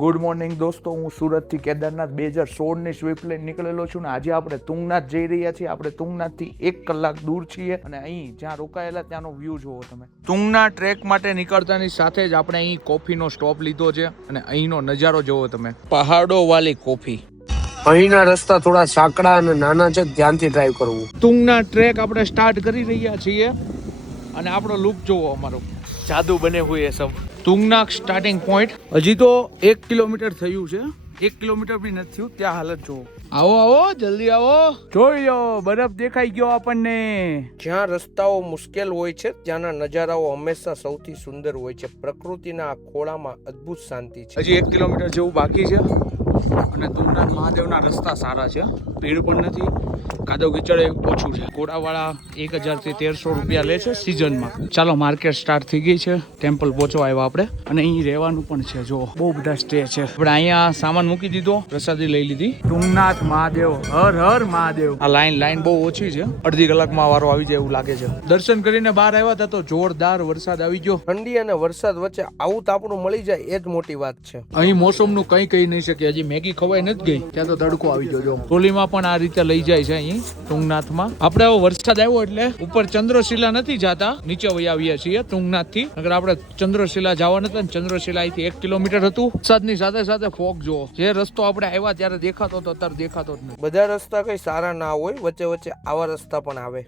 Good morning દોસ્તો, હું સુરતથી કેદારનાથ 2016ની સ્વિફ્ટ લઈને નીકળેલો છું ને આજે આપણે તુંગનાથ જઈ રહ્યા છીએ. આપણે તુંગનાથથી 1 કલાક દૂર છીએ અને અહીં જ્યાં રોકાયેલા ત્યાંનો વ્યૂ જુઓ તમે. તુંગના ટ્રેક માટે નીકળતાની સાથે જ આપણે અહીં કોફીનો સ્ટોપ લીધો છે અને અહીંનો નજારો જુઓ તમે. પહાડો વાલી કોફી. અહીંના રસ્તા થોડા સાંકડા અને નાના છે, ધ્યાનથી ડ્રાઈવ કરવું. તુંગના ટ્રેક આપણે સ્ટાર્ટ કરી રહ્યા છીએ અને આપણો લુક જોવો અમારો. જાદુ બને હુએ સબ. તુંગનાથ સ્ટાર્ટિંગ પોઈન્ટ. હજી તો 1 કિલોમીટર થયું છે, 1 કિલોમીટર બી નથી થયું. ત્યાં હાલત જોવો. આવો આવો, જલ્દી આવો. જોઈ લો, બરફ દેખાઈ ગયો આપણને. જ્યાં રસ્તાઓ મુશ્કેલ હોય છે ત્યાંના નજારાઓ હંમેશા સૌથી સુંદર હોય છે. પ્રકૃતિના આ ખોળામાં અદ્ભુત શાંતિ છે. હજી 1 કિલોમીટર જેવું બાકી છે અને તુંગનાથ મહાદેવના રસ્તા સારા છે, ભીડ પણ નથી, કાદવ કીચડ ઓછું છે. ઘોડાવાળા 1000 થી 1300 રૂપિયા લે છે સિઝનમાં. ચાલો, માર્કેટ સ્ટાર્ટ થઈ ગઈ છે. ટેમ્પલ પહોંચવા આવ્યા આપણે અને અહીં રહેવાનું પણ છે. જો બહુ બધા સ્ટે છે. આપણે અહીંયા સામાન મૂકી દીધો, પ્રસાદી લઈ લીધી. તુંગનાથ મહાદેવ, હર હર મહાદેવ. આ લાઈન બહુ ઓછી છે, અડધી કલાકમાં વારો આવી જાય એવું લાગે છે. દર્શન કરીને બહાર આવ્યા હતા તો જોરદાર વરસાદ આવી ગયો. ઠંડી અને વરસાદ વચ્ચે આવું તાપણું મળી જાય એ જ મોટી વાત છે. અહીં મોસમનું કઈ કહી નહીં શકે. હજી મેગી ખવાઈ નથી ગઈ ત્યાં તો તડકો આવી ગયો. જો ટ્રોલીમાં પણ આ રીતે લઈ જાય છે અહીં તુંગનાથમાં. આપણે હવે વરસાદ આવ્યો એટલે ઉપર ચંદ્રશિલા નથી જાતા, નીચે વહી આવીએ છીએ તુંગનાથ થી. અગર આપણે ચંદ્રશિલા જવાના હતા ને, ચંદ્રશિલા અહીંથી 1 કિલોમીટર હતું. વરસાદની સાથે સાથે ફોગ જો, જે રસ્તો આપણે આવ્યા ત્યારે દેખાતો હતો અત્યારે દેખાતો જ નહીં. બધા રસ્તા કઈ સારા ના હોય, વચ્ચે વચ્ચે આવા રસ્તા પણ આવે.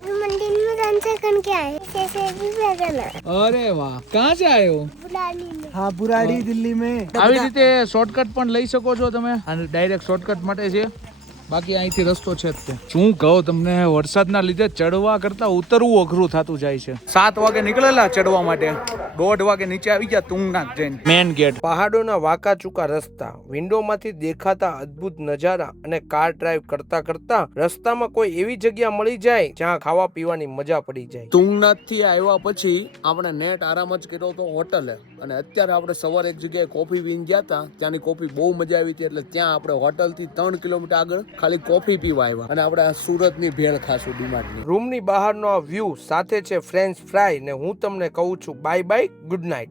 અરે વાહ, કહાં સે આયે હો? હા, બુરાડી દિલ્હી में. આવી રીતે શોર્ટકટ પણ લઈ શકો છો તમે. અને ડાયરેક્ટ શોર્ટકટ માટે છે, બાકી અહીંથી રસ્તો છે જ તે. શું કહું તમને, વરસાદના લીધે ચડવા કરતા ઉતરવું અઘરું થતું જાય છે. 7 વાગે નીકળેલા ચડવા માટે, 1:30 વાગે નીચે આવી ગયા તુંગનાથ જઈને. Main gate. પહાડોના વાંકા ચૂકા રસ્તા, વિન્ડોમાંથી દેખાતા અદ્ભુત નજારા અને કાર ડ્રાઈવ કરતા કરતા રસ્તામાં કોઈ એવી જગ્યા મળી જાય જ્યાં ખાવા પીવાની મજા પડી જાય. તુંગનાથ થી આવ્યા પછી આપણે નેટ આરામ જ કર્યો તો હોટલે, અને અત્યારે આપણે સવારે એક જગ્યાએ કોફી પીને ગયા હતા. ત્યાંની કોફી બહુ મજા આવી હતી એટલે ત્યાં આપણે હોટલ થી 3 કિલોમીટર આગળ ખાલી કોફી પીવા આવ્યા અને આપણે આ સુરતની ભેળ ખાશું ડીમાર્ટની. રૂમની બહારનો આ વ્યૂ સાથે છે ફ્રેન્ચ ફ્રાય ને હું તમને કહું છું બાય બાય, ગુડ નાઇટ.